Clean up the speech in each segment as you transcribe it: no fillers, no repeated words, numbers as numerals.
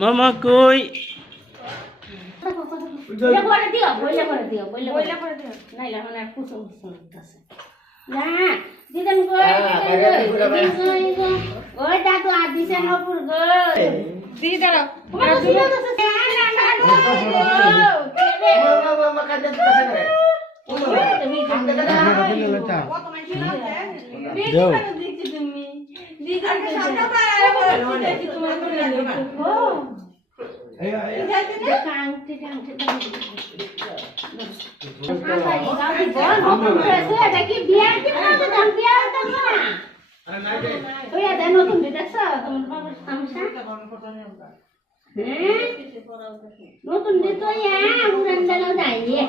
মামা কই নতুন দিতো উড়ান বেলাও যাইয়ে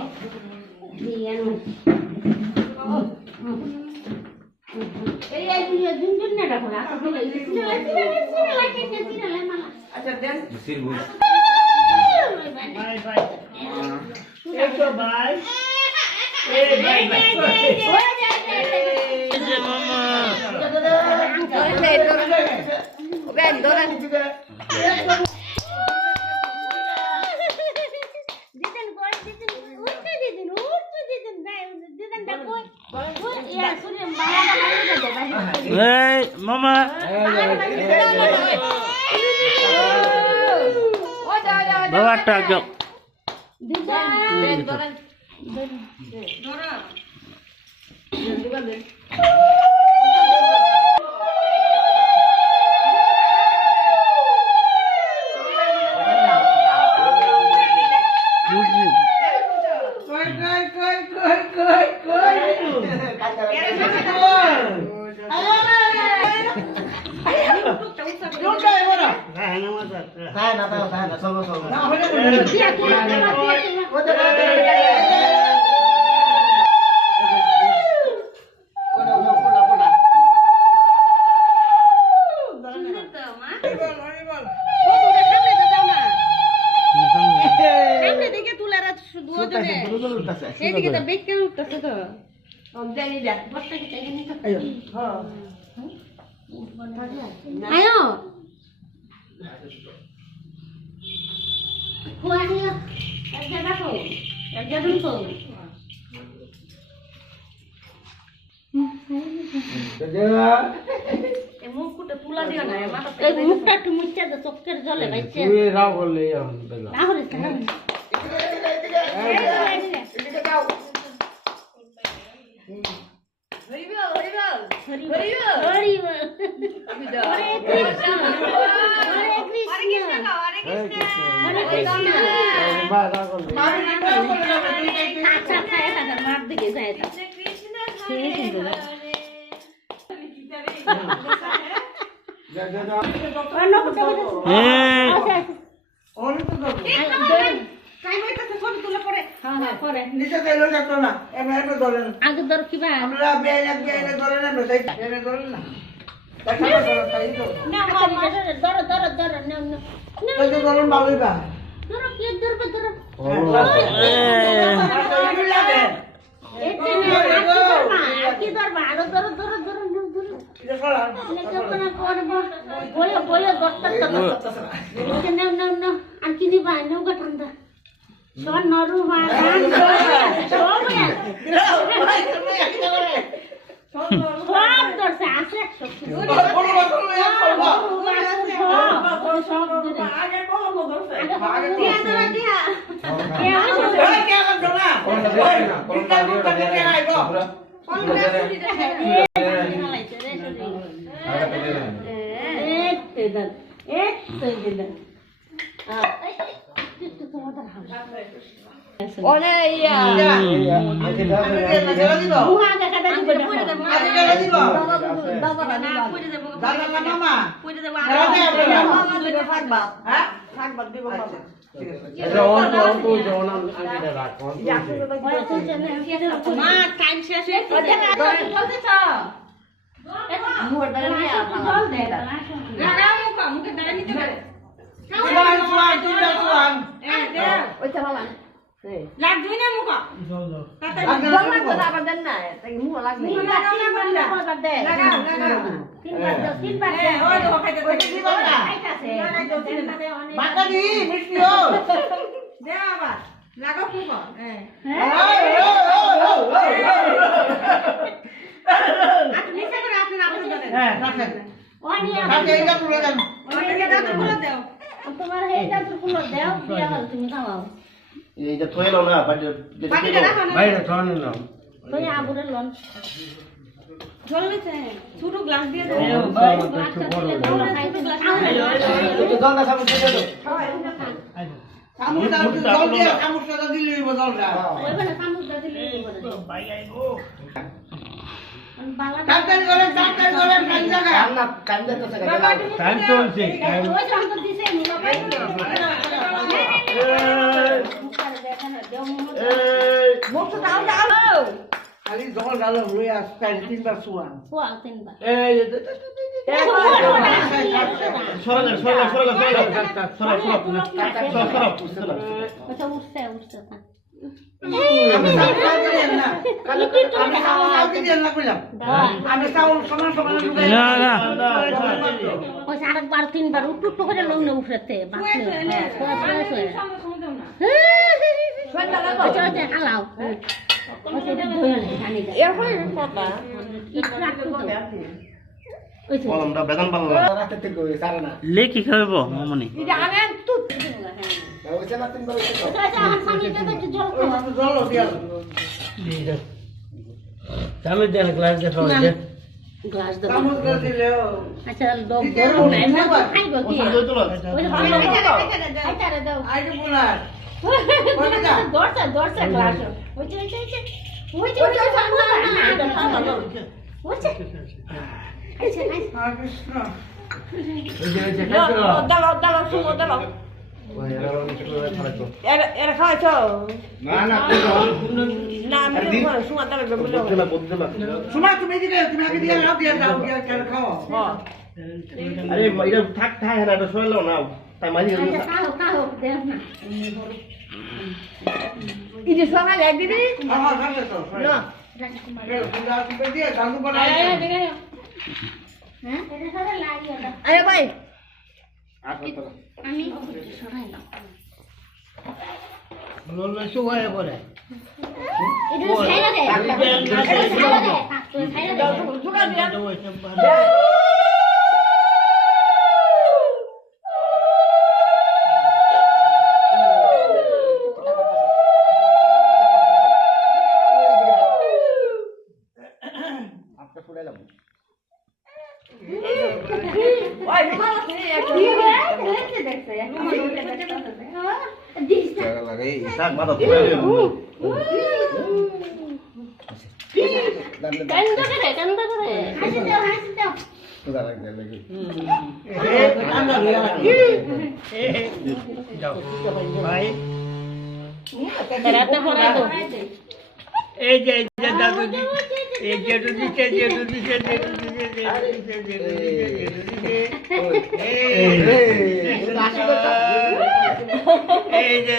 মামা বাবা টাক ayo kuahnya kerja apa kerja dulu মুখটা তুলা দিও না এই মুখটা একটু মুছতে দাও চোখের জলে বাইছে তুই রাও বললে না হলে না এদিকে যাও হরিবল আমি দাও হরে কৃষ্ণ হরে কৃষ্ণ মা রাও বললে আচ্ছা খায় তার মার দিকে যায় তা কৃষ্ণ লাগবে না মুখ আবার দেন না তাই মুখ লাগবে তিনবার লাগা খুব তোমার তুমি খাওয়াও এইটা থয়ে নাও না বাইরে থয়ে নাও তুই আবুরের লন চলছে ছোট গ্লাস দিয়ে দাও একটু জল না সামনে দিয়ে দাও চামচটা জল দিয়ে চামচটা দিলেই বদলটা ওইখানে চামচটা দিলে ভাই আইগো টাইম করেন টাইম জায়গা না টাইম দিতেছে টাইম চলছে ওই চামচ দিছে খালি জল ডালো লই আসতে তিনবার সুয়ান তিনবার এই সরা উঠছে আমি সাউন্ড দিলেন না আমি সাউন্ড দিলেন না কইলাম আমি সাউন্ড সমান সমান না ওই আরেকবার তিনবার উঠু করে লগ্ন উঠতে হালাও আমরা বেতন পাবো রাতে থেকে সারা না লেখি খাইব মামনি জল দিয়া চামচ দেন গ্লাস দেখো গ্লাস দাও চামচ দিলে আচ্ছা দম নাই খাইব কি দাও আইডি বলা দরজা গ্লাস কৃষ্ণ সুমা তুমি দিলে তুমি আগে দিয়ে নাও দিয়ে যাও দিয়ে কেন খাও আরে এটা থাক থাক না এটা সইলো না তাই মাঝি আমার খাবে তো না তুমি দিয়ে দাদু বানাই আরে ভাই আমি শুয়ে পড়ে এটা ছাইরা দে থাক মাথা এই যে দাদু এই যেটু দিছে এই যে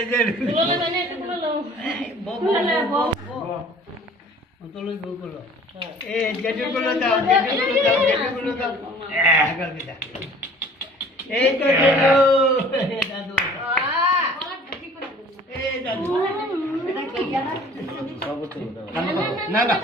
যেটুকুলো দাও এই তো দাদু দাদু না না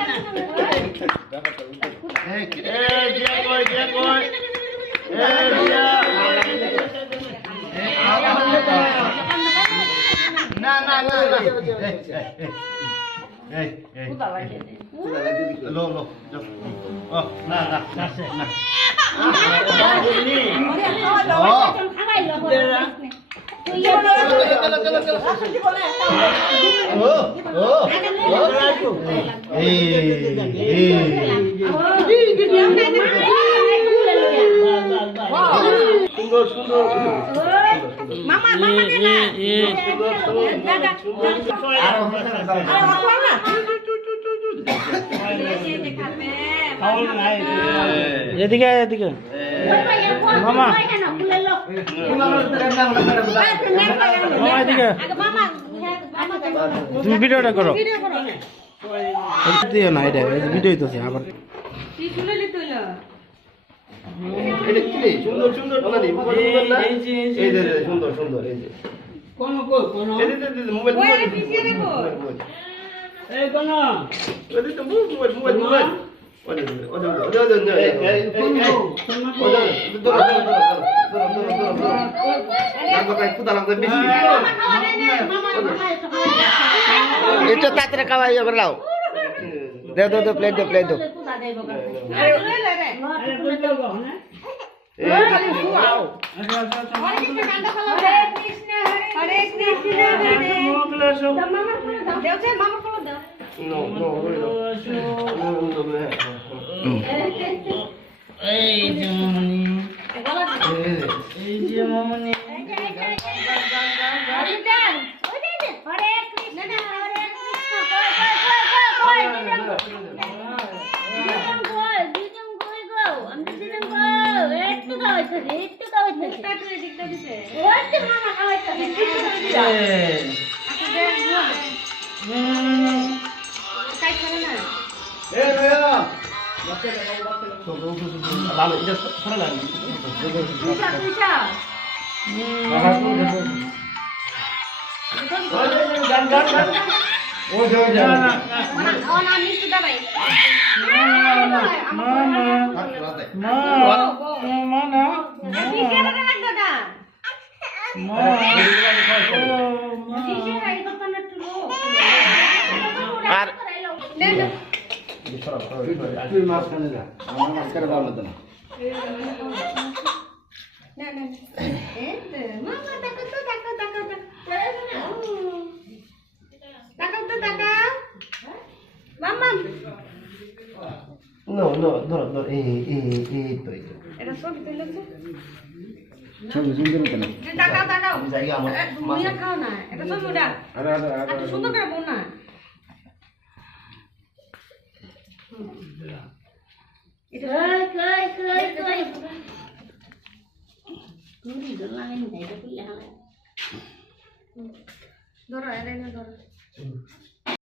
এদিকে এদিকে মামা মামা এদিকে তুমি ভিডিওটা করো ভিডিও করো না দিও না এটা ভিডিও হইতেছে আবার তুই তুলে লিতে হইলো এটা কি রে? সুন্দর সুন্দর বানালি মোবাইল সুন্দর না এই যে এই যে সুন্দর সুন্দর এই যে কোন এই যে মোবাইল ওই মোবাইল পিছিয়ে দেখো এই কোন ওই যে মোবাইল মোবাইল মোবাইল ওই যে এটা তাড়াতাড়ি খাওয়াই এবার লাও দে প্লেট দে প্লেট দে আরে তুলে লে রে খালি শুয়াও হরে কৃষ্ণ গানটা চালাও হরে কৃষ্ণ মামা দেও যে মামা ফলো দাও no no এই যে মামনি এই যে মামনি হরে কৃষ্ণ হরে কৃষ্ণ কই লালো এটা ছড়া লাগে গান গান গান ও যাও যাও আর তুই মাছ খানে যা আমার মাছ করে দাও না no no no no তো এটা সব দিলে তো ছবি সুন্দর কেন তাকাও জায়গা আমার মুইয়া খাও না এটা সব ওটা আরে আরে এত সুন্দর করে বল না এটা কই নুরি দলাইন দেই এটা কইলা ধরো এনে ধরো